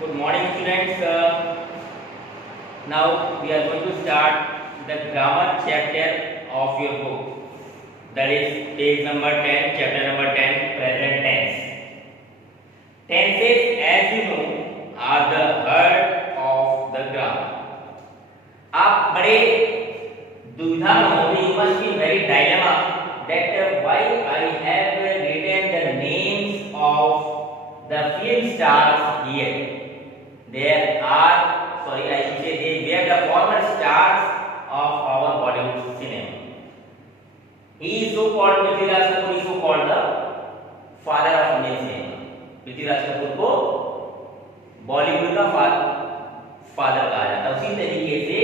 Good morning, students. Now we are going to start the grammar chapter of your book. That is page number 10, chapter number 10, present tense. Tenses, as you know, are the heart of the grammar. आप बड़े दुविधा में होंगे. You must be very dilemma that why I have written the names of the film stars here. There are, sorry, I should say they were the former stars of our Bollywood cinema. He is so called, Prithviraj Kapoor is so called the father of Indian cinema. Prithviraj Kapoor को बॉलीवुड का father कहा जाता है. उसी तरीके से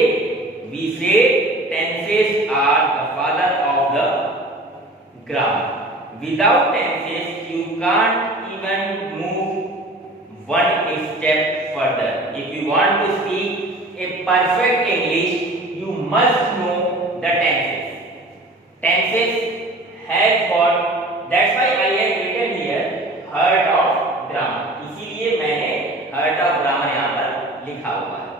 we say tenses are the father of the grammar. Without tenses you can't even move one step further. If you want to speak a perfect English, you must know the tenses. Tenses has got, that's why I have written here heart of grammar. इसीलिए मैंने heart of grammar यहाँ पर लिखा हुआ है.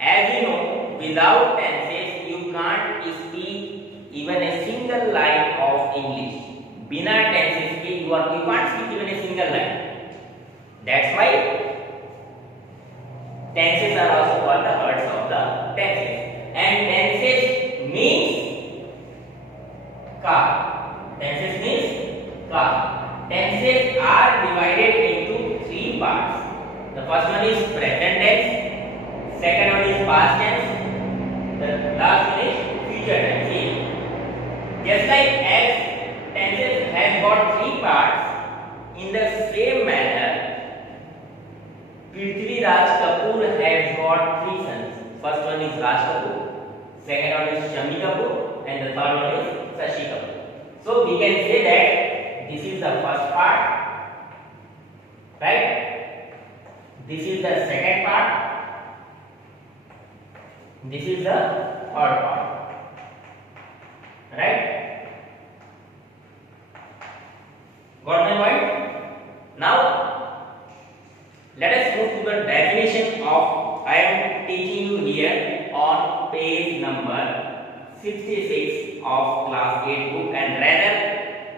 As you know, without tenses you can't speak even a single line of English. बिना tenses के you can't speak even a single line. That's why tenses are also called the hearts of the tenses. And tenses means car. Tenses means car. Tenses are divided into three parts. The first one is present tense, second one is past tense, the last one is future tense. Just like as tenses has got three parts, in the same manner Prithviraj Kapoor has got three sons. First one is Raj Kapoor, second one is Shammi Kapoor, and the third one is Shashi Kapoor. So we can say that this is the first part, right? This is the second part. This is the third part, right? Got my point? Now let us move to the definition of, I am teaching you here on page number 66 of class 8 book, and rather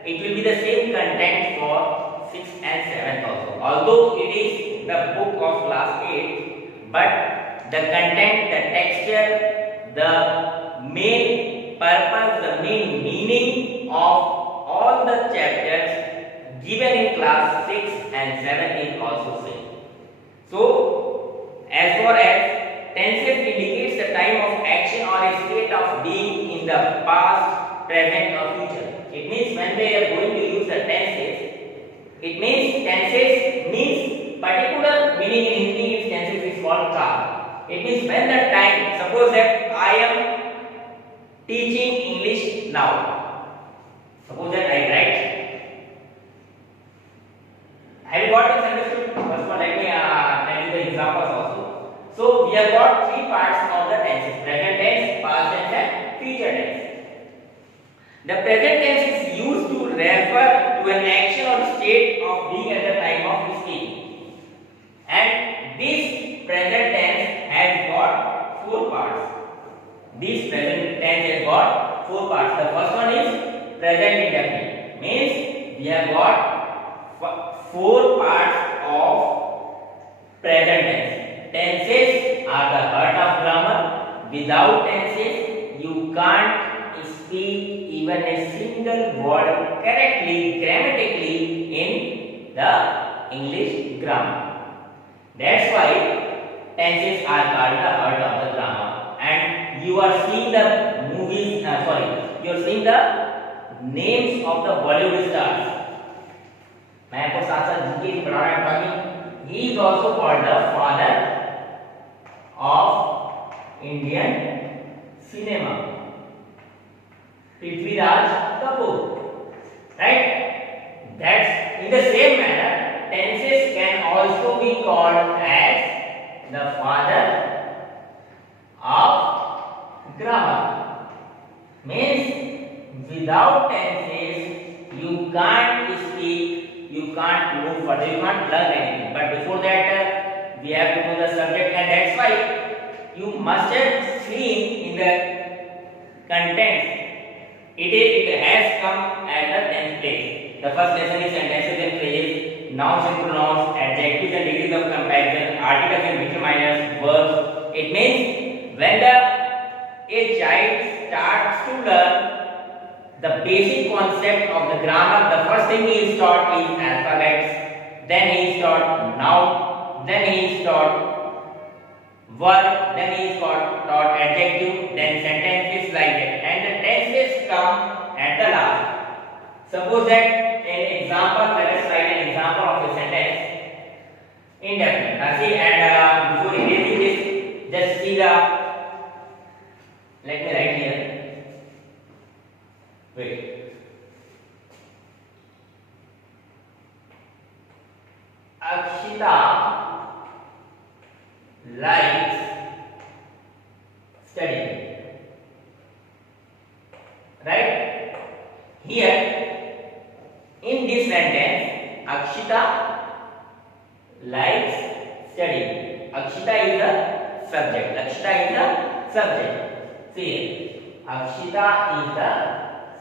it will be the same content for 6th and 7th also. Although it is the book of class 8, but the content, the texture, the main purpose, the main meaning of all the chapters given in class 6 and 7 is also same. So, as far as tenses indicates the time of action or a state of being in the past, present or future. It means when we are going to use the tenses, it means tenses means particular meaning in Hindi is tenses is called kaal. It means when the time, suppose that I am teaching English now. Suppose that I write. Have you got this understood? First of all, let me tell you the examples also. So we have got three parts of the tenses: present tense, past tense, and future tense. The present tense is used to refer to an action or state of being at the time of speaking. And this present tense has got four parts. This present tense has got four parts. The first one is present indefinite. Means we have got four parts of present tense. Tenses are the heart of grammar. Without tenses, you can't speak even a single word correctly, grammatically in the English grammar. That's why tenses are called the heart of the grammar. And you are seeing the movies, you are seeing the names of the Bollywood stars. मैं आपको साथ साथ GK पढ़ा रहा हूँ. He is also called the father of Indian cinema. Prithviraj Kapoor, right? That's in the same manner. Tenses can also be called as the father of grammar. Means without tenses you can't speak, you can't move further, you can't learn anything. But before that we have to know the subject, and that's why you must have seen in the contents. It has come at the 10th place. The first lesson is sentences and phrases, nouns and pronouns, adjectives and degrees of comparison, articles and determiners, verbs. It means when a child starts to learn the basic concept of the grammar, the first thing he is taught is alphabets, then he is taught noun, then he is taught verb, then he is taught adjective, then sentences like that, and the tenses come at the last. Suppose that an example, let us write an example of a sentence. Indefinite. See, and before erasing this, just see the. Let me write here. Wait. Akshita likes studying. Right? Here, in this sentence, Akshita likes studying. Akshita is the subject. Akshita is the subject. See here. Akshita is the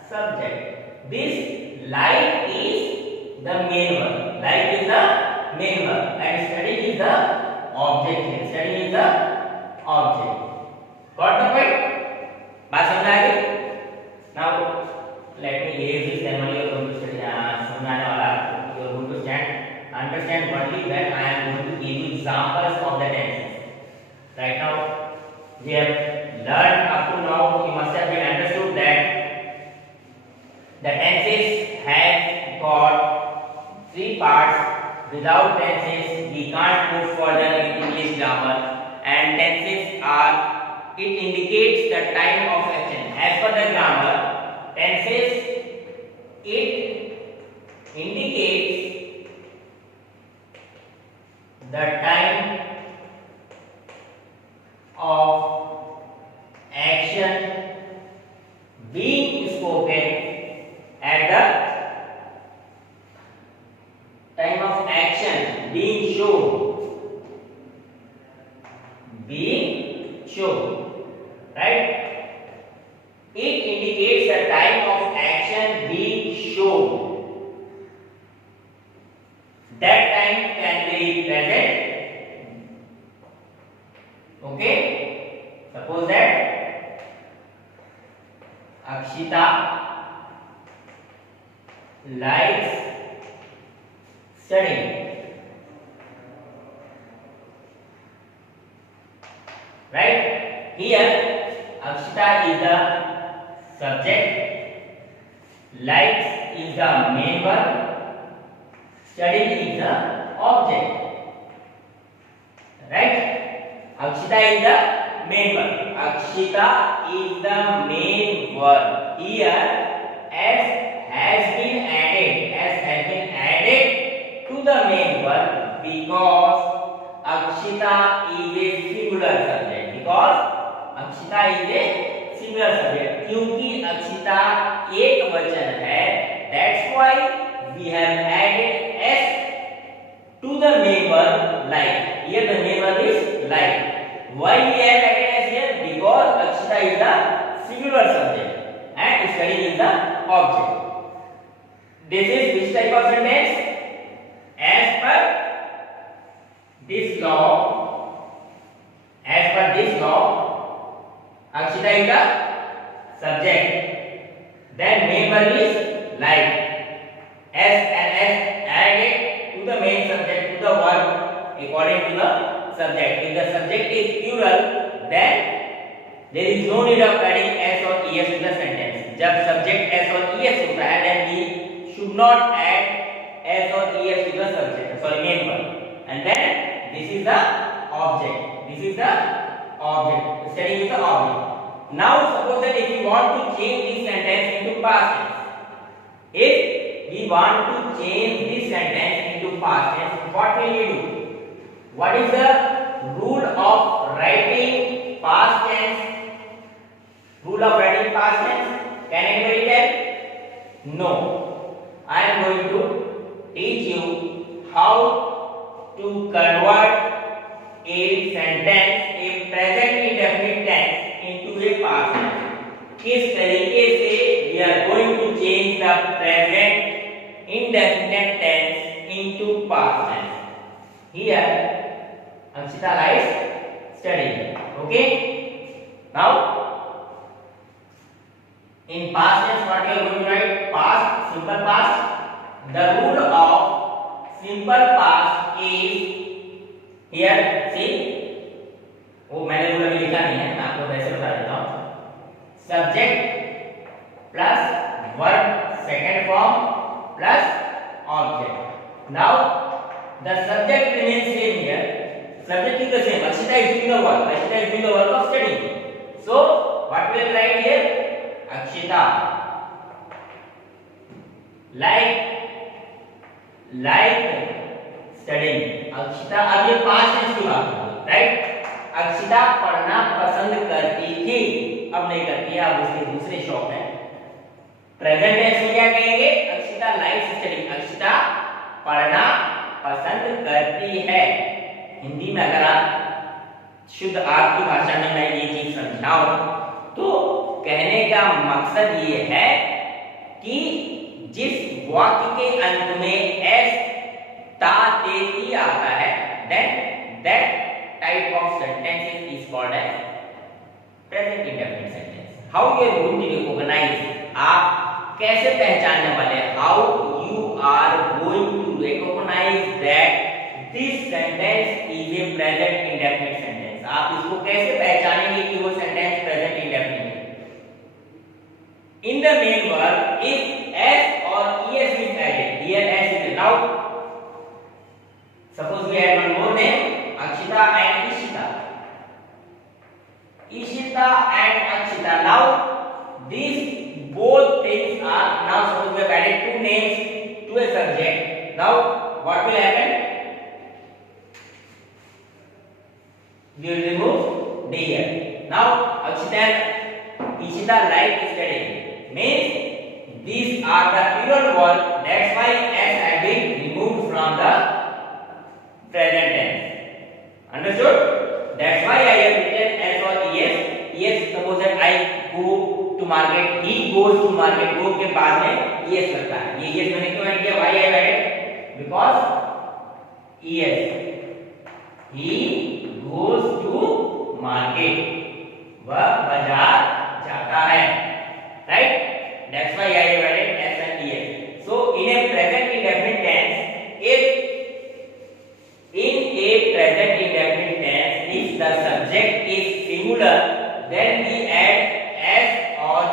subject. This like is the main verb. Like is the main verb. And studying is the object here. Studying is the object. Got the point? बात समझ आ गई? Now let me erase this, then only you are going to study. समझाने वाला you are going to understand only when I am going to give you examples of the tenses. Right now we have learned up to now. You must have been understood that the tenses have got three parts. Without tenses we can't move further in English grammar, and tenses are, it indicates the time of action. As per the grammar, tenses, it indicates the time of action being spoken at the time of action being shown, right? It indicates the time of action being shown. That time can be present. Okay? Suppose that Akshita likes studying. Right? Here, Akshita is the subject, likes is the main verb, studying is the object. Right? Akshita is the main verb. Akshita is the main verb. Here, S has been added to the main verb because Akshita is a singular subject. Because Akshita is a singular subject. क्योंकि Akshita एक वचन है, that's why we have added S to the main verb like. Here the main verb is like. Why we have added S here? Because Akshita is the singular subject and studying is the object. This is which type of sentence? As per this law, Akshita is the subject. Then main verb is like. S and S added to the main subject, to the verb according to the subject. If the subject is plural, then there is no need of adding S or ES to the sentence. जब subject S और ES होता है, then we should not add S or ES to the subject. Sorry, main verb. And then this is the object. This is the object. Studying is the object. Now suppose that if we want to change this sentence into past tense, if we want to change this sentence into past tense, what will we do? What is the rule of writing past tense? Rule of writing past tense? Can anybody tell? No. I am going to teach you how to convert a sentence a present indefinite tense into a past tense. किस तरीके से we are going to change the present indefinite tense into past tense. Here Akshita likes studying. Okay, now in past tense what you are going to write? Past, simple past. The rule of simple past is here, see, वो मैंने rule अभी लिखा नहीं है, मैं आपको वैसे बता देता हूँ. Subject plus verb second form plus object. Now the subject remains same here. Subject is the same. Akshita is doing the work. Akshita is doing the work of studying. So what we will write here? Akshita like studying. Akshita, अब ये past tense की बात है, right? Akshita पढ़ना पसंद करती थी, अब नहीं करती है, अब उसके दूसरे शौक है. प्रेजेंट टेंस में क्या कहेंगे? Akshita likes studying. अक्षिता पढ़ना पसंद करती है. हिंदी में अगर आप शुद्ध आपकी भाषा में मैं ये चीज समझाऊं तो कहने का मकसद ये है कि जिस वाक्य के अंत में एस ता ते ती आता है, then that type of sentences is called as present indefinite sentence. How you are going to recognize? आप कैसे पहचानने वाले? How you are going to recognize that this sentence is a present indefinite sentence? आप इसको कैसे पहचानेंगे कि वो sentence present indefinite है? In the main verb, if s or es is added, here s is added. Now suppose we add one more name, Akshita and Ishita. Ishita and Akshita. Now these both things are, now suppose we have added two names to a subject. Now what will happen? We will remove D here. Now Akshita and Ishita like studying. Means these are the plural verb. That's why s have been removed from the present tense. Understood? That's why I have written s or es. Es, suppose that I go to market, he goes to market. Go के बाद में es लगता है. ये es मैंने क्यों add किया? Why I have added? Because es. He goes to market. वह बाजार जाता है. Right? That's why I have added s and es. So in a present indefinite tense, if in a present indefinite tense, if the subject is singular, then we add s or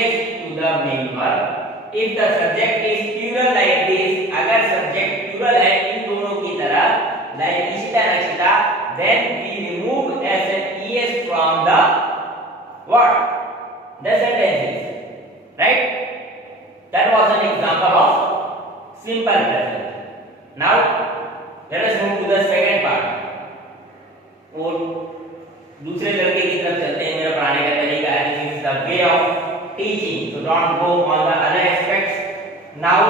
es to the main verb. If the subject is plural like this, अगर subject plural है इन दोनों की तरह, like Ishita and Akshita, then we remove s and es from the what? The sentences. Right? That was an example of simple present. Now let us move to the second part. और दूसरे लड़के की तरफ चलते हैं. मेरा पढ़ाने का तरीका है, this is the way of teaching, so don't go on the other aspects. Now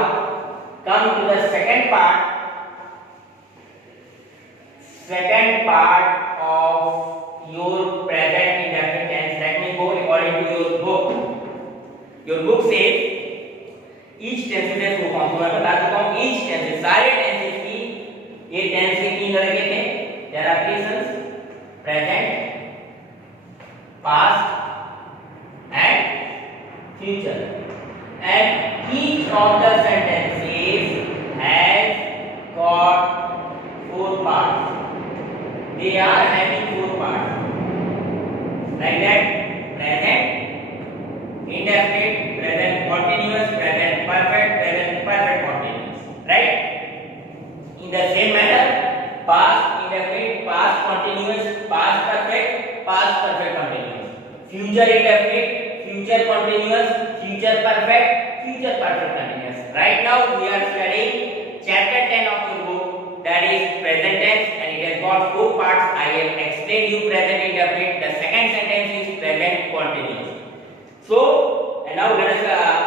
come to the second part of your present indefinite tense. Let me go according to your book. Your book says each tenses को कौन मैं बता चुका हूँ. each tenses, सारे tenses की ये tense के तीन लड़के थे. There are three sons: present, past and future. And each of the sentences has got four parts. They are having four parts. Like that: present, indefinite, present continuous, present perfect, present perfect continuous. Right? In the same manner, past indefinite, past continuous, past perfect continuous. Future indefinite, future continuous, future perfect continuous. Right now we are studying chapter 10 of your book, that is present tense, and it has got four parts. I have explained you present indefinite. The second sentence is present continuous. So and now let us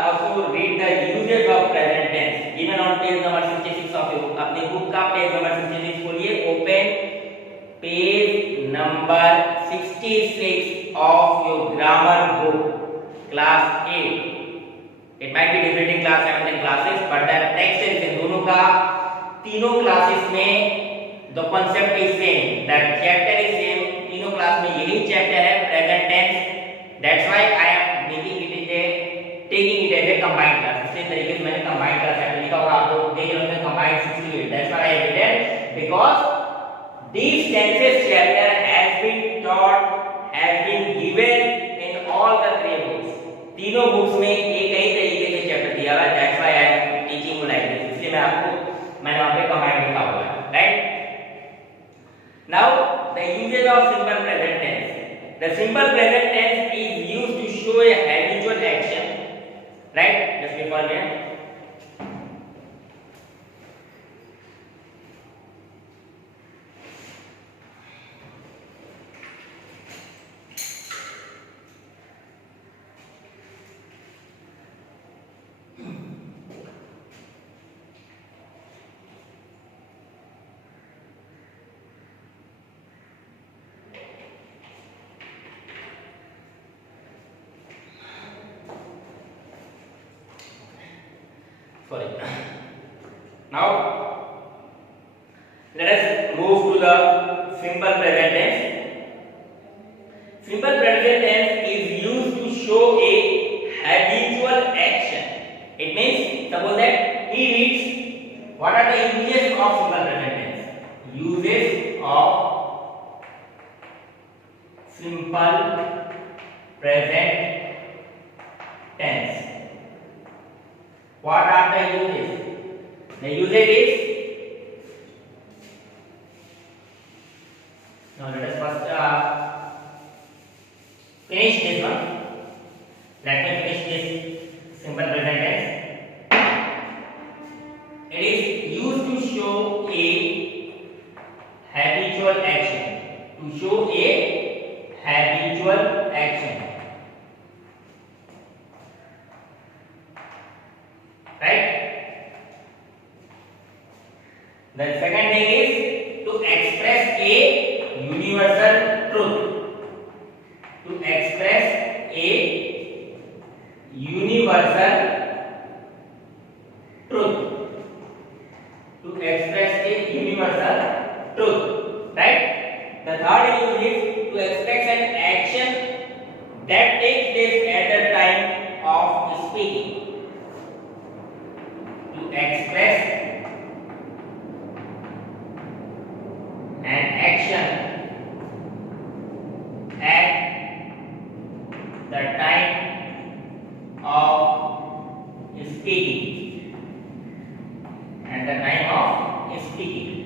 also read the usage of present tense given on page number 66 of your book. अपने book का page number 66 खोलिए. Open page number 66 of your grammar book, class 8. It might be different in class 7 and classes, but the text is in दोनों का तीनों classes में the concept is same, the chapter is same, तीनों class में यही chapter है present tense. That's why I am making it as a taking it as a combined class. इसी तरीके से मैंने combined class chapter लिखा और आप लोग देख रहे हैं combined 68. That's why I have written because this tenses chapter has been taught, has been given in all the three books. तीनों बुक्स में एक ही तरीके से चैप्टर दिया हुआ है. That's why I am teaching you like this. इसलिए मैंने वहां पे कमांड लिखा हुआ है, right? Now the usage of simple present tense. The simple present tense is used to show a habitual action, right? Just before that. Sorry. Now let us move to the simple present tense. Simple present tense is used to show a habitual action. It means suppose that he reads. What are the uses of simple present tense? Uses of simple present tense. What are the uses? The usage is, now let us first finish this one. Let me finish this simple present tense. It is used to show a habitual action. To show a habitual action. Right? The second thing is to express a universal truth. To express a universal truth. To express a universal truth. Right? The third use is to express an action that takes place at the time of speaking. Express an action at the time of speaking. At the time of speaking.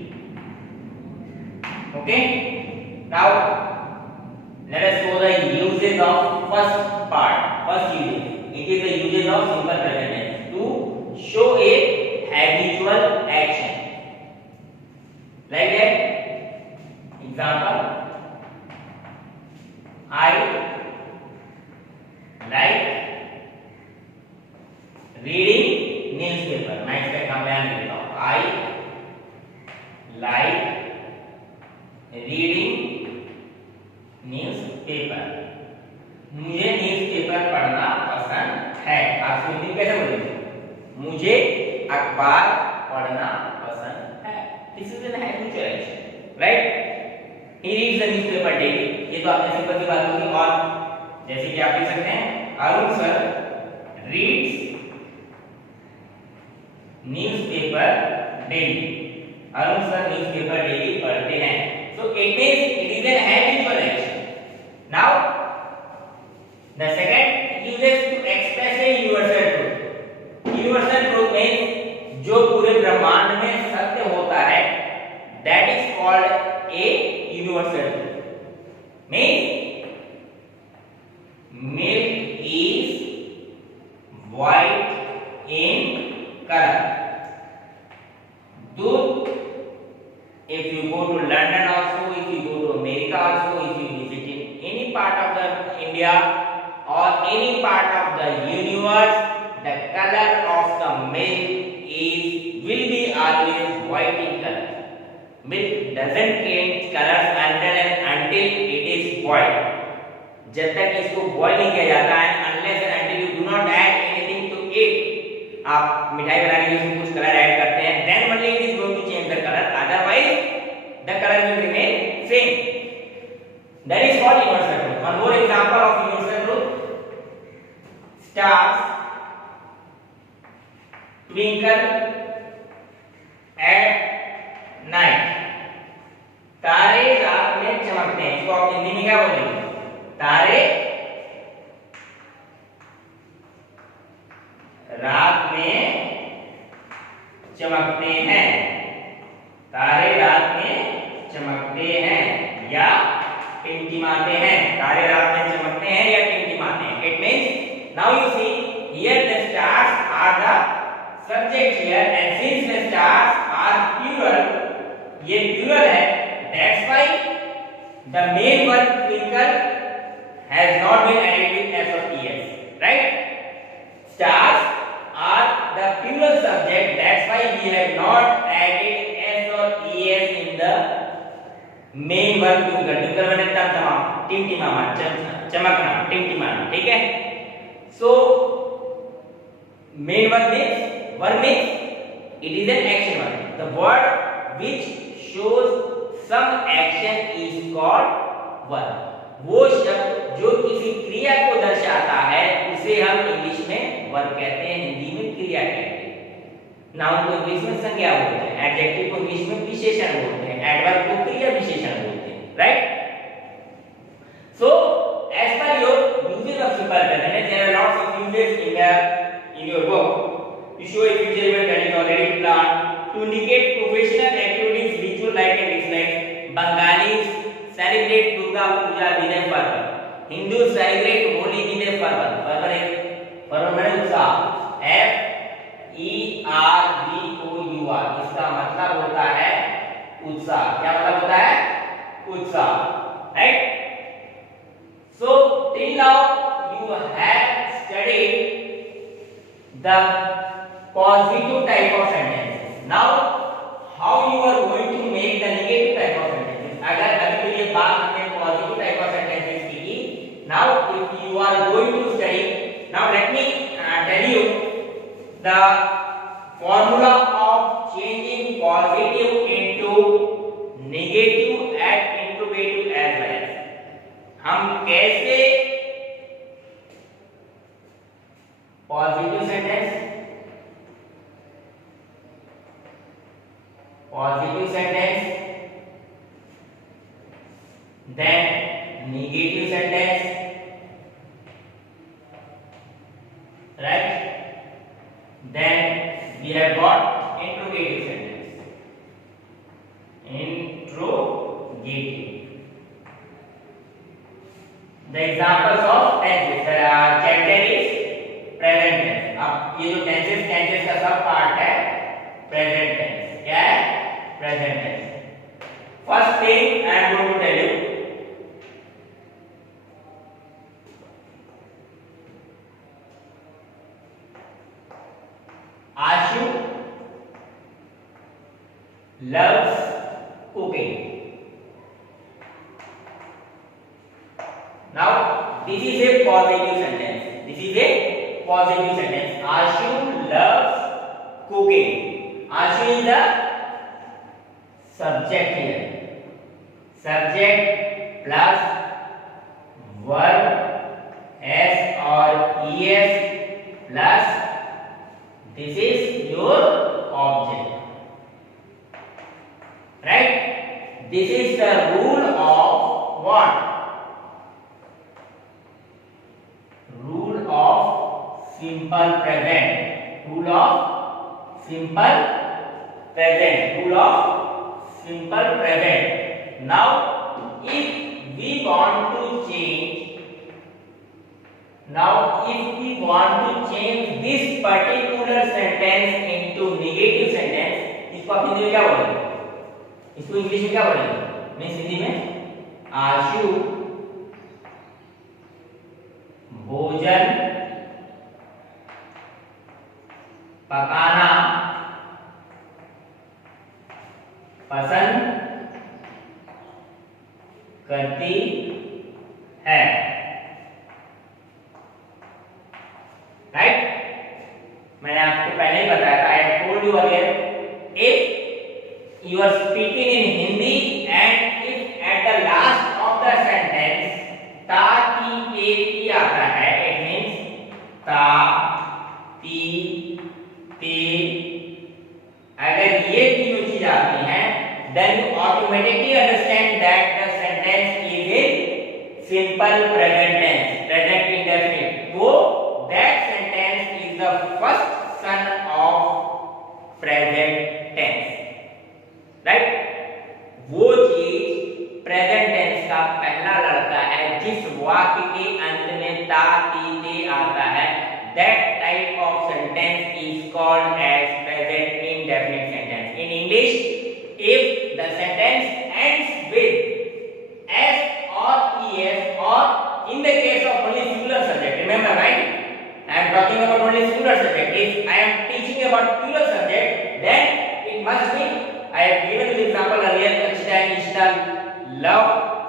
Okay. Now let us go the uses of first part. First use. It is the uses of simple present tense to show a habitual action. Like that. Example. I like reading newspaper. मैं इसका combine लेता हूँ. I like reading newspaper. मुझे newspaper पढ़ना पसंद है. आप हिंदी कैसे बोलेंगे? मुझे अखबार पढ़ना पसंद है. This is an habitual action, right? He reads the newspaper daily. ये तो आपने सिंपल सी बात होगी. और जैसे कि आप देख सकते हैं, Arun sir reads newspaper daily. Arun sir newspaper daily पढ़ते हैं. So it means it is an habitual action. Now the second uses to express a universal truth. Universal truth means जो पूरे ब्रह्मांड में सत्य होता है, that is called a universal truth. Means milk is white in color. दूध, if you go to London also, if you go to America also, if you visit in any part of the India or any part of the universe, the color of the milk will be always white in color. Milk doesn't change colors until until it is boiled, जब तक इसको boil नहीं किया जाता है, unless and until you do not add anything to it, आप मिठाई बनाने के लिए उसमें कुछ कलर ऐड करते हैं, then only it is going to change the color, otherwise the color will remain same. That is called universal truth. One more example of universal truth: stars twinkle at night. तारे रात में चमकते हैं. इसको आप हिंदी में क्या बोलेंगे? तारे रात में चमकते हैं. तारे रात में चमकते हैं या टिमटिमाते हैं. तारे रात में चमकते हैं या टिमटिमाते हैं. It means now you see here the stars are the subject here, and since the stars are plural, ये plural है, that's why the main word twinkle has not been added with s or es, right? Stars are the plural subject, that's why we have not added s or es in the main verb twinkle. Twinkle माने तमतमा, टिमटिमाना, चमकना, टिमटिमाना. ठीक है? So main verb means it is an action word. The word which shows some action is called verb. वो शब्द जो किसी क्रिया को दर्शाता है उसे हम इंग्लिश में वर्ब कहते हैं, हिंदी में क्रिया कहते हैं. नाउन को इंग्लिश में संज्ञा बोलते हैं, एडजेक्टिव को इंग्लिश में विशेषण बोलते हैं, एडवर्ब को क्रिया विशेषण बोलते हैं, right? So as per your uses of simple present tense, there are lots of uses in your book. To show a future event that is already planned, to indicate professional activities, ritual like and dislikes. Bengalis celebrate Durga Puja Vinay Parva. Hindus celebrate Holi Vinay Parva. पर्व में उत्साह. FERVOUR इसका मतलब होता है उत्साह. क्या मतलब होता है? उत्साह, right? So till now you have studied the positive type of sentences. Now how you are going to make the negative type of sentences? अगर अभी तो ये बात हमने positive type of sentences की थी. Now if you are going to study, now let me tell you the formula of changing positive into negative and interrogative as well. हम कैसे positive sentence, then negative sentence, right? Then we have got interrogative sentence. Interrogative. The examples of tenses. Chapter is present tense. अब ये जो tenses का सब part है present tense. क्या है? Present tense. First thing I am going to tell you. Ashu loves cooking. Now this is a positive sentence. Ashu loves cooking. Ashu is the subject here. Subject plus verb s or es plus this is your object, right? This is the rule of what? Rule of simple present. Rule of simple present. Now if we want to change this particular sentence into negative sentence, इसको आप हिंदी में क्या बोलेंगे? इसको English में क्या बोलेंगे? Means Hindi में आशु भोजन पकाना पसंद करती है, राइट। मैंने आपको पहले ही बताया था, I told you earlier, if you are speaking in Hindi and if at the last of the sentence ता ती के ती आता है, इट मींस ता ती ते, अगर ये तीनों चीज आती हैं, then you automatically understand that the sentence is in simple present tense, present indefinite. So that sentence is the first son of present tense, right? वो चीज present tense का पहला लड़का है जिस वाक्य के अंत में ता ती ते आता है, that type of sentence is called as present indefinite sentence. In English, if the sentence ends with s or es, or in the case of only singular subject, remember, right? I am talking about only singular subject. If I am teaching about plural subject, then it must be, I have given you the example earlier, Akshita and Ishita love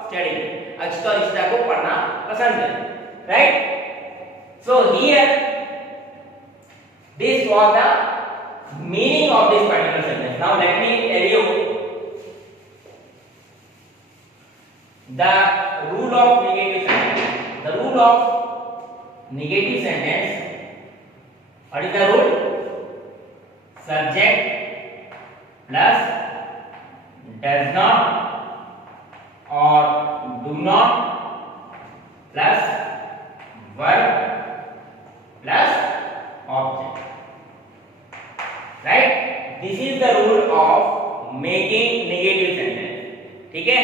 studying. Akshita और Ishita को पढ़ना पसंद है, right? So here this was the meaning of this particular sentence. Now let me tell you the rule of negative sentence. The rule of negative sentence, what is the rule? Subject plus does not or do not plus verb plus object, right? This is the rule of making negative sentence. ठीक है?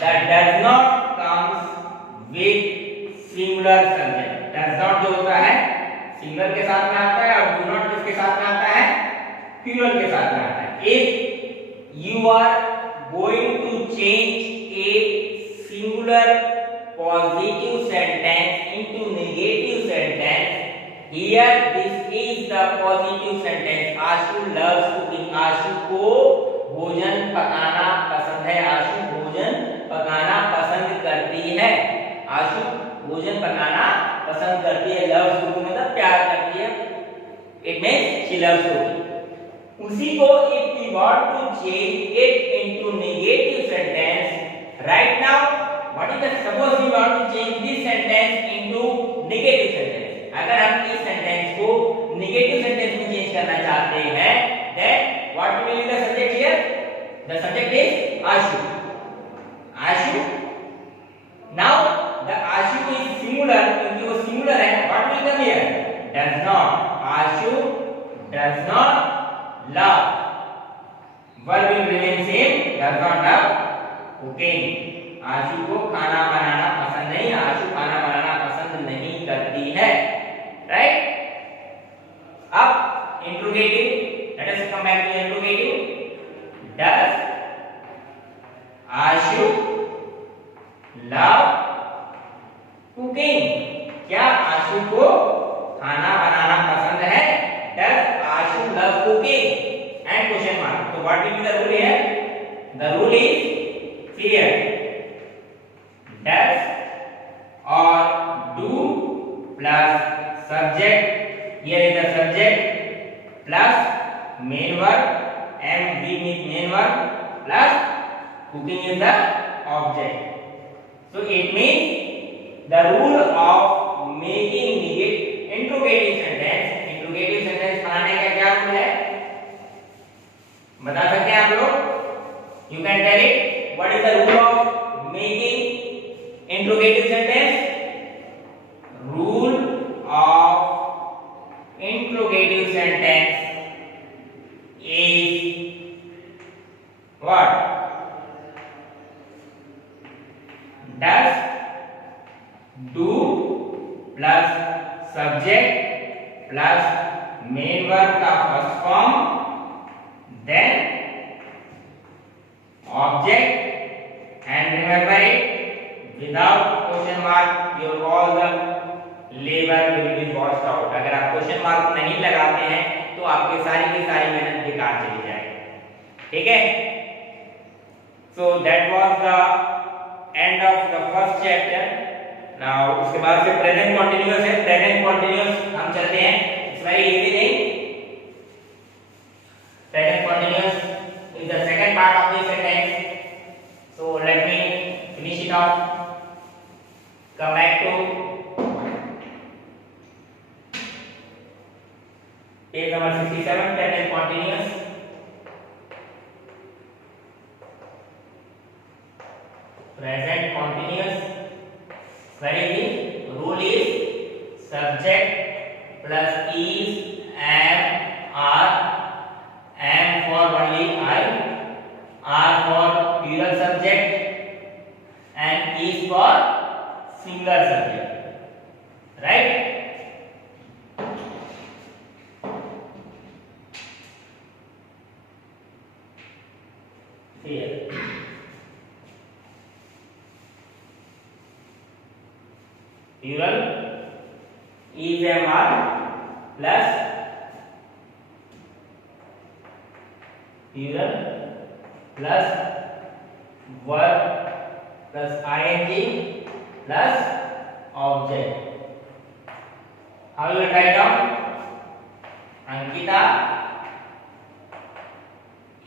That does not comes with singular subject. Does not जो होता है singular के साथ में आता है, और do not किसके साथ में आता है? Plural के साथ में आता है. If you are going to change a singular positive sentence into negative sentence, here this is the positive sentence. Ashu loves cooking. आशु को भोजन पकाना पसंद है. आशु भोजन पकाना पसंद करती है. आशु भोजन पकाना पसंद करती है. loves cooking मतलब प्यार करती है. It means she loves cooking. उसी को if we want to change it into negative sentence, right now what is the, suppose we want to change this sentence into negative sentence. अगर हम इस sentence को negative sentence में change करना चाहते हैं, then what will be the subject here? The subject is Ashu. Ashu. Now the Ashu is singular, क्योंकि वो singular है. What will come here? Does not. Ashu does not love. Verb will remain same. Does not love cooking. आशु को खाना बनाना पसंद नहीं. आशु खाना बनाना पसंद नहीं करती है. Right? अब interrogative. Let us come back to interrogative. Does Ashu love cooking? क्या आशु को खाना बनाना पसंद है? Does Ashu love cooking? And question mark. So what will be the rule here? The rule is clear. Does or do plus subject. Here is the subject plus main verb. Am means main verb plus cooking is the object. So it means the rule of making interrogative sentence. Interrogative sentence बनाने का क्या rule है? बता सकते हैं आप लोग? You can tell it. What is the rule of making interrogative sentence? Rule of interrogative sentence is what? Does, do plus subject plus main verb का first form, then object, and remember it, without question mark your all the labor will be washed out. अगर आप question mark नहीं लगाते हैं तो आपकी सारी की सारी मेहनत बेकार चली जाएगी. ठीक है? So that was the end of the first chapter. Now उसके बाद से present continuous है. Present continuous हम चलते हैं. It's very easy thing. Present continuous is the second part of this sentence. So let me finish it off. Come back to page number 67. Present continuous. Present continuous. Very easy. Rule is subject plus is, am, are, am for only I, are for plural subject, and is for singular subject. Right? Here. Plural is, am, are plus plural plus verb plus ing plus object. How you will write down? Ankita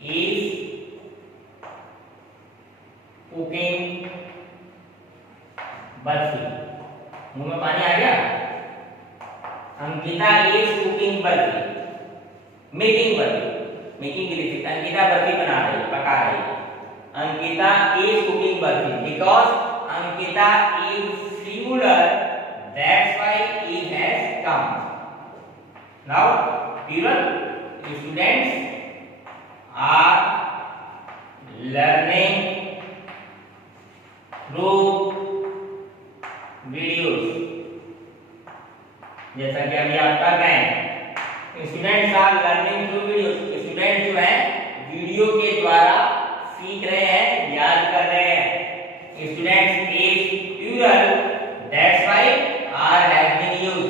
is cooking barfi. मुंह में पानी आ गया. Ankita is cooking barfi. Making barfi. Making के लिए अंकिता बर्फी बना रही है, पका रही है. Ankita is cooking barfi because Ankita is singular, that's why is has come. Now plural, students are learning through videos. जैसा कि अभी आप कर रहे हैं, students are learning through videos. Student जो है वीडियो के द्वारा सीख रहे हैं, याद कर रहे हैं. Students is plural, that's why are has been used.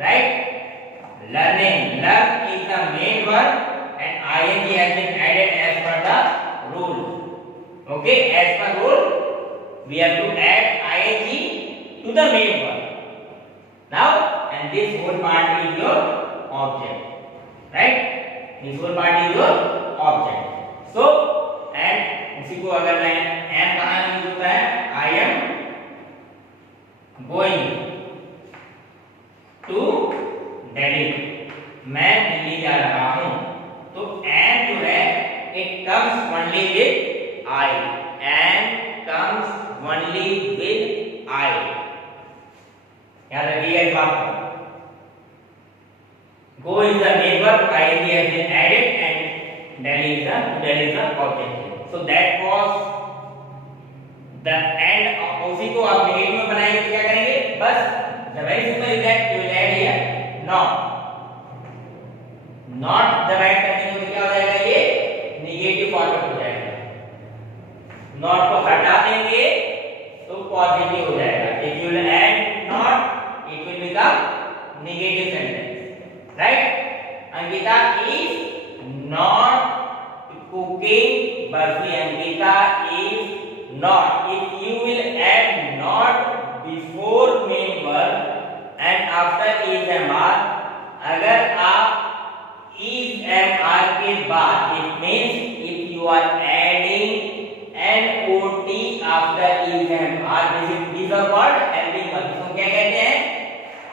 Right? Learning, learn is the main verb and ing has been added as per the rule. Okay, as per rule we have to add ing to the main verb. Now, and this whole part is your object. Right? This whole part is your object. So, and उसी को अगर मैं am कहाँ use होता है? I am going to Delhi. मैं दिल्ली जा रहा हूँ. तो am जो है, it comes only with I. Am comes only with I. याद रखिएगा इस बात को. Go is the main verb, ing has been added, and Delhi is the object. So that was the end. उसी को आप नेगेटिव में बनाएंगे तो क्या करेंगे? बस the very simple is that you will add here not. Not जब ऐड करने को क्या हो जाएगा? ये नेगेटिव फॉर्मेट हो जाएगा. नॉट को हटा देंगे तो पॉजिटिव हो जाएगा. If you will add not, it will become negative sentence. Right? Ankita is not cooking barfi. Ankita is not. If you will add not before main verb and after is am are, अगर आप is am are के बाद, it means if you are adding not after is and are, these are called helping verbs. इसको क्या कहते हैं?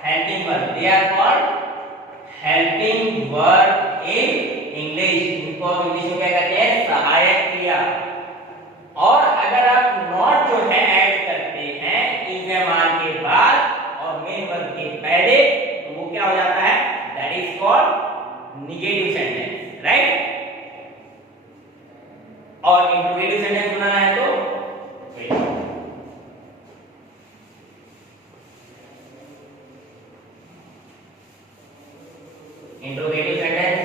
Helping verb. They are called helping verb in English. इनको English में क्या कहते हैं? सहायक क्रिया. और अगर आप not जो है ऐड करते हैं is and are के बाद और मेन वर्ब के पहले, तो वो क्या हो जाता है? That is called negative sentence. Right? और इंट्रोगेटिव सेंटेंस बनाना है तो interrogative sentence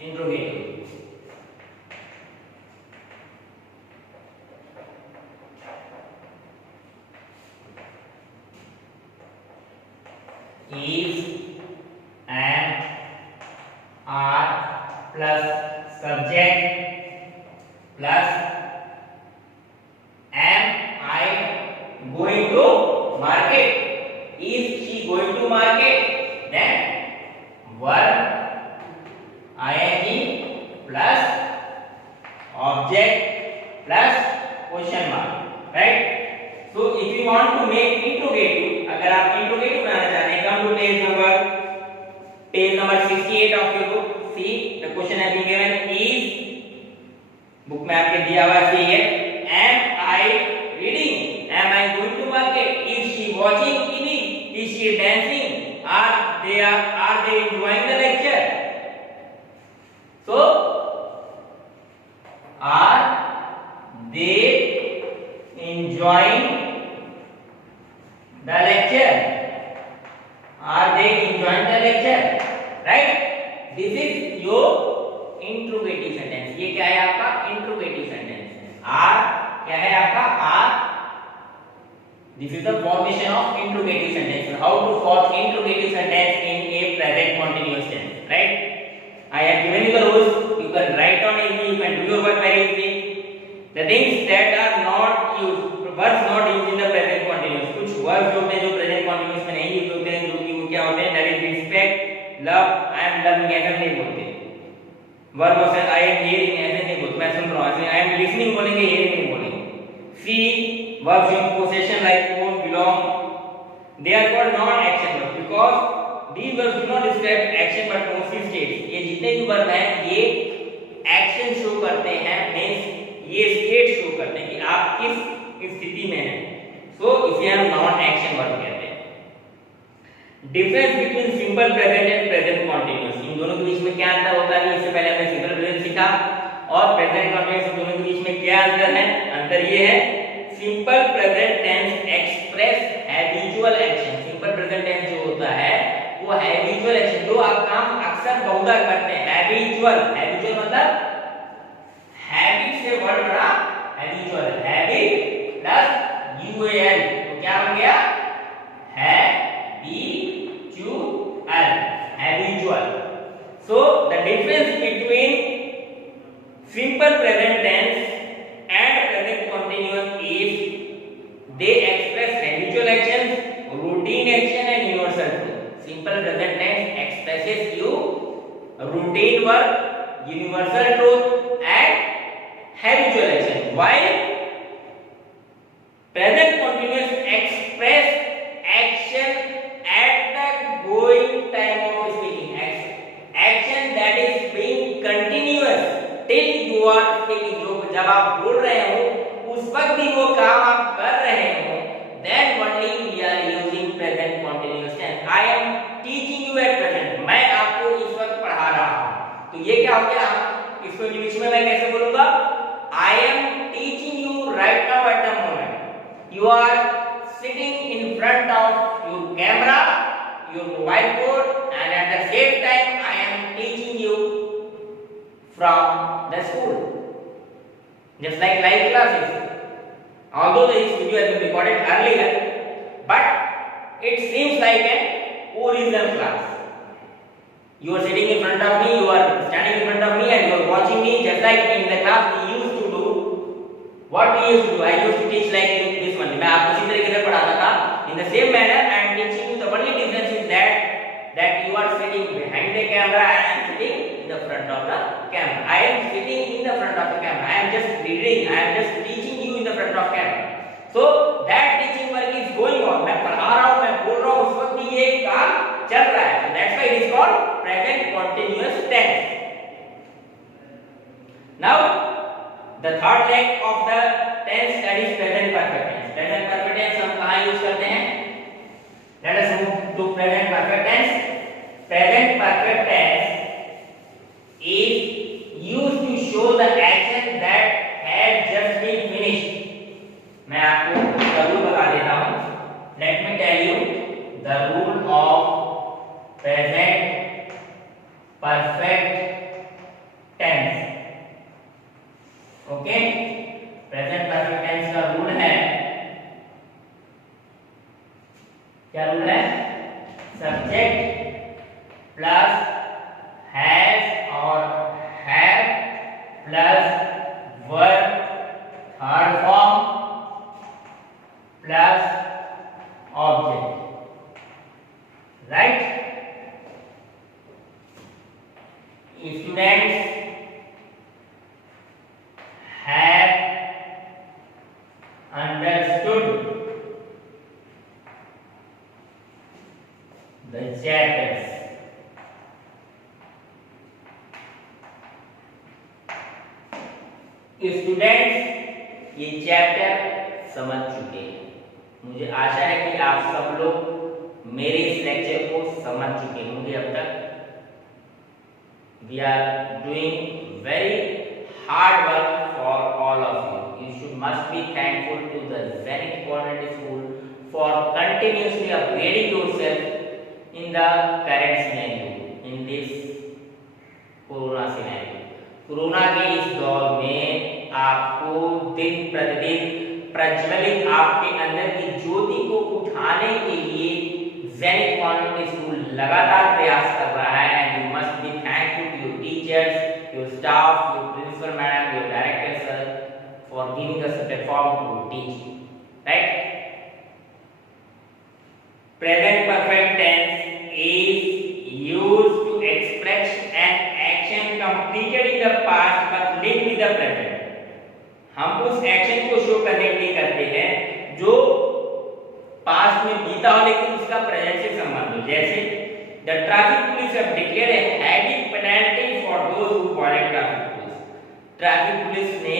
interrogative. is am are plus subject plus am I going to market. Is she going to market? Then verb ing plus object plus question mark, right? So if you want to make interrogative, अगर आप interrogative बनाना चाहते हैं, come to page number 68 of your book. See the question has been given. Is book में आपके दिया हुआ है am I reading? Am I going to market? Is she watching TV? Is she dancing? Are they enjoying the lecture? So are they enjoying the lecture? Are they enjoying the lecture? Right? This is your interrogative sentence. ये क्या है आपका interrogative sentence? Are क्या है आपका are? This is the formation of interrogative sentence. How to form interrogative sentence in a present continuous tense, right? I have given you the rules. You can write on easily. You can do your work very easily. The things that are not used, verbs not used in the present continuous. कुछ verbs होते हैं जो present continuous में नहीं use होते हैं, जो कि वो क्या होते हैं? That is respect, love, I am loving ऐसा नहीं बोलते. Verb of I am hearing ऐसे नहीं बोलते. मैं सुन रहा हूँ ऐसे I am listening बोलेंगे, hearing नहीं बोलेंगे. See, verbs in possession like own, belong, they are called non-action verbs because these verbs do not describe action but mostly states. ये जितने भी verb हैं ये action show करते हैं, means ये state show करते हैं कि आप किस स्थिति में हैं. So इसे हम non-action verb कहते हैं. Difference between simple present and present continuous. इन दोनों के बीच में क्या अंतर होता है? इससे पहले हमने simple present सीखा और present continuous इन दोनों के बीच में क्या अंतर है? अंतर ये है simple present tense express habitual action. Simple present tense जो होता है वो हैबिचुअल एक्शन, जो आप काम अक्सर बहुधा करते हैं. हैबिचुअल मतलब हैबिट से वर्ड बना हैबिचुअल. हैबिट प्लस यूएल तो क्या बन गया? Habitual. Habitual. So the difference between simple present tense and present continuous is they express habitual actions, routine action and universal truth. Simple present tense expresses you routine work, universal truth and habitual action, while present continuous express action at the going time of speaking. Action that is being continuous till you are speaking. जब आप बोल रहे हो उस वक्त भी वो काम आप कर रहे हो, then only we are using present continuous tense. I am teaching you at present. मैं आपको इस वक्त पढ़ा रहा हूँ. तो ये क्या हो गया? इसको इंग्लिश में मैं कैसे बोलूँगा? I am teaching you right now at the moment. You are sitting in front of your camera, your mobile phone, and at the same time I am teaching you from the school. Just like live classes. Although this video has been recorded earlier, but it seems like an original class. You are sitting in front of me, you are standing in front of me and you are watching me just like in the class we used to do. What we used to do? I used to teach like this one. मैं आपको इसी तरीके से पढ़ाता था. In the same manner I am teaching you. The only difference is that you are sitting behind the camera and I am sitting in the front of the camera. I am sitting in the front of the camera. I am just reading. I am just teaching you in the front of camera. So that teaching work is going on. मैं पढ़ा रहा हूँ, मैं बोल रहा हूँ, उस वक्त भी ये काम चल रहा है. So that's why it is called present continuous tense. Now the third leg of the tense, that is present perfect tense. Present perfect tense हम कहाँ यूज करते हैं? Let us move to present perfect tense. Present perfect tense is used to show the action that has just been finished. मैं आपको जरूर बता देता हूँ. Let me tell you the rule of present perfect tense. Okay? Present perfect tense का rule है, क्या rule है? subject plus has or have plus verb third form plus object, right? Students have understood the chapters. Students ये chapter समझ चुके हैं। मुझे आशा है कि आप सब लोग मेरे इस लेक्चर को समझ चुके होंगे अब तक। We are doing very hard work for all of you. You should must be thankful to the Zenith Convent School for continuously upgrading yourself in the current scenario, in this corona scenario. Corona के इस दौर में आपको दिन प्रतिदिन प्रज्वलित आपके अंदर की ज्योति को उठाने के लिए ज़ेनिथ कॉन्वेंट स्कूल लगातार प्रयास कर रहा है। And you must be thankful to your teachers, your staff, your principal madam, your director sir for giving us a platform to teach, right? Present perfect tense is used to express an action completed in the past but linked with the present. हम उस action को show करने के लिए करते हैं जो past में बीता हो लेकिन उसका प्रेजेंट से संबंध हो। जैसे the traffic police have declared a heavy penalty for those who violate traffic police. Traffic police ने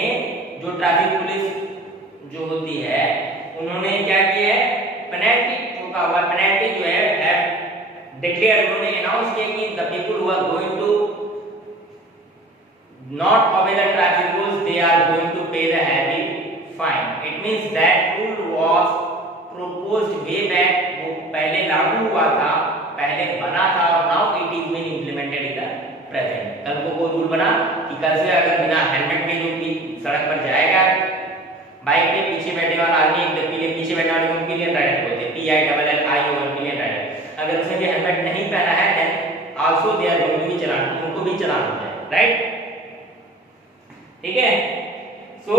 जो होती है उन्होंने क्या किया है, पेनल्टी ठोका हुआ। पेनल्टी जो है डिक्लेयर उन्होंने अनाउंस किया कि the people who are going to not obey the traffic rules, they are going to pay the heavy fine. It means that rule was proposed way back, वो पहले लागू हुआ था, पहले बना था और now it is being implemented in the present. कल को वो रूल बना कि कल से अगर बिना हेलमेट के जो भी सड़क पर जाएगा, बाइक पे पीछे बैठने वाला आदमी एक व्यक्ति के पीछे बैठने वाले को पिलियन राइडर बोलते हैं, PILLI और पिलियन राइडर। अगर उसने भी हेलमेट नहीं पहना है then also they are going to be चालान, उनको भी चालान होता है, राइट? ठीक है? So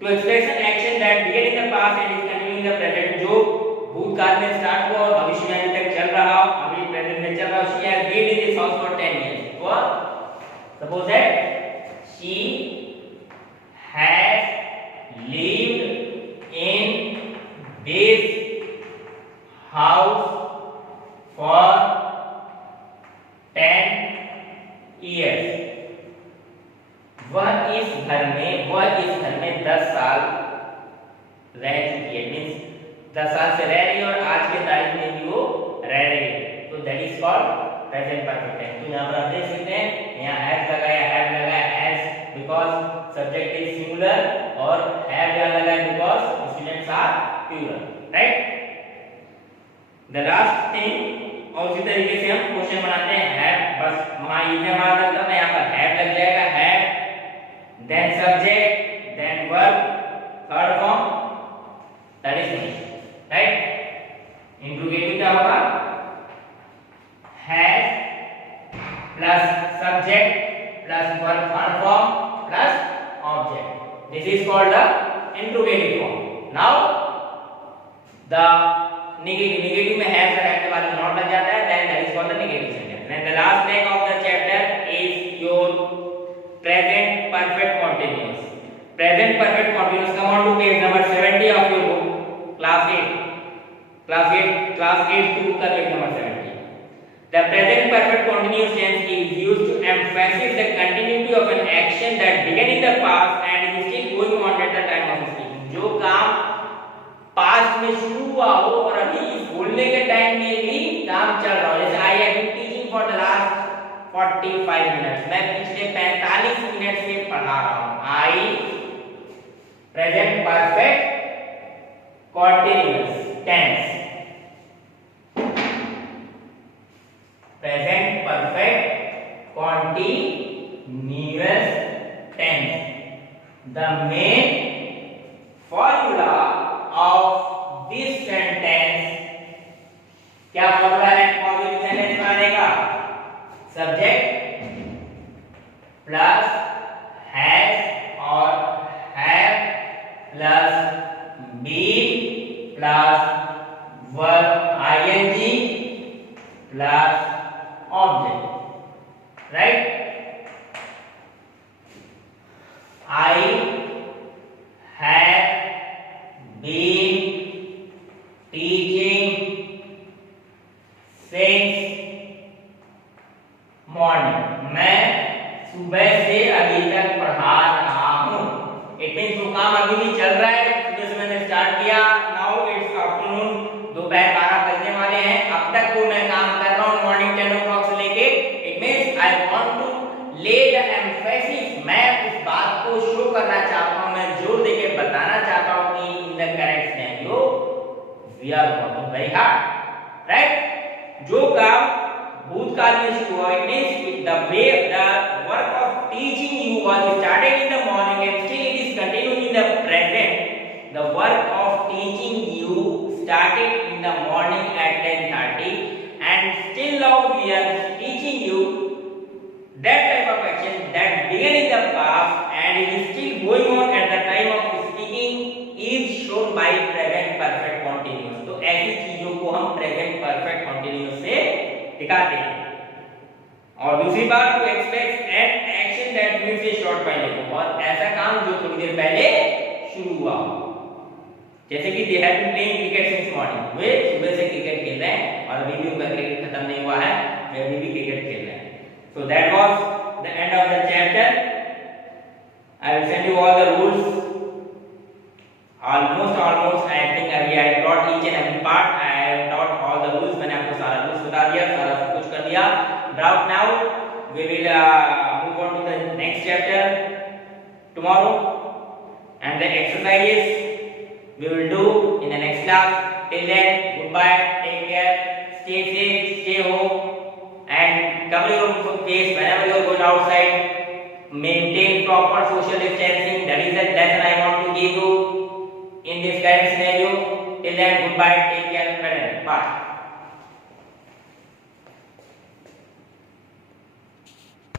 to express an action that began in the past and is continuing in the present, जो भूतकाल में स्टार्ट हुआ और भविष्य में अभी तक चल रहा हो, अभी प्रेजेंट में चल रहा हो। She has lived in this house for 10 years. For suppose that she has lived in this house for 10 years. वह इस घर में 10 साल रह चुकी है। मींस 10 साल से रह रही है और आज के तारीख में भी वो रह रही है। तो that is called present perfect tense. तो यहाँ पर आप देख सकते हैं, यहाँ हैज लगाया, हैव लगाया, has because subject is singular, और हैव यहाँ लगाया because students are plural, right? The last thing, और उसी तरीके से हम क्वेश्चन बनाते हैं। हैव, बस वहां इसे हमारा लगता है, यहाँ पर हैव लग जाएगा, have then subject, then verb, third form, that is finished, right? Interrogative क्या होगा? Has plus subject plus verb third form plus object. This is called the interrogative form. Now the negative में has लगाने के बाद not लग जाता है, then that is called the negative sentence. Then the last leg of the chapter is your present perfect continuous. Present perfect continuous. Come on to page number 70 of your book, class 8 to का page number 70. The present perfect continuous tense is used to emphasize the continuity of an action that began in the past and is still going on at the time of speaking. जो काम past में शुरू हुआ हो और अभी बोलने के टाइम में भी काम चल रहा हो। जैसे I have been teaching for the last 45 minutes, मैं पिछले 45 मिनट से पढ़ा रहा हूं। I present perfect continuous tense, present perfect continuous tense. The main formula of this sentence क्या फॉर्मूला है पॉजिटिव सेंटेंस बनाने का? सब्जेक्ट प्लस हैज और have plus been plus verb ING plus object, right? I have been teaching since morning. मैं सुबह से अभी तक पढ़ा रहा हूँ। इट मीन्स वो काम अभी भी चल रहा है, सुबह से मैंने स्टार्ट किया, नाउ इट्स आफ्टरनून, दोपहर 12 बजने वाले हैं, अब तक वो मैं काम कर रहा हूँ मॉर्निंग 10 o'clock से लेके। It means I want to lay the emphasis, मैं उस बात को शो करना चाहता हूँ, मैं जोर देके बताना चाहता हूँ कि in the correct scenario we are working very hard, right? जो काम भूतकाल में शुरू हुआ, it means the way the work of teaching you was started in the morning and still it is continuing in the present. The work of teaching you started in the morning at 10:30 and still now we are teaching you that type of action that began in the past and is still going on at the time of speaking is shown by present perfect continuous। तो ऐसी चीजों को हम present perfect continuous से दिखाते हैं। और दूसरी बात, to expect an action that means a short while ago, और ऐसा काम जो थोड़ी देर पहले शुरू हुआ, जैसे कि they have been playing cricket since morning, वे सुबह से क्रिकेट खेल रहे हैं और अभी भी उनका क्रिकेट खत्म नहीं हुआ है, वे अभी भी क्रिकेट खेल रहे हैं। So that was the end of the chapter. I will send you all the rules. Almost I think I taught each and every part. I have taught all the rules. मैंने आपको सारा rules बता दिया, सारा सब कुछ कर दिया। But now we will move on to the next chapter tomorrow, and the exercises we will do in the next class. Till then, goodbye, take care, stay safe, stay home, and cover your face whenever you are going outside. Maintain proper social distancing. That is the lesson I want to give you in this current scenario. Till then, goodbye, take care, bye.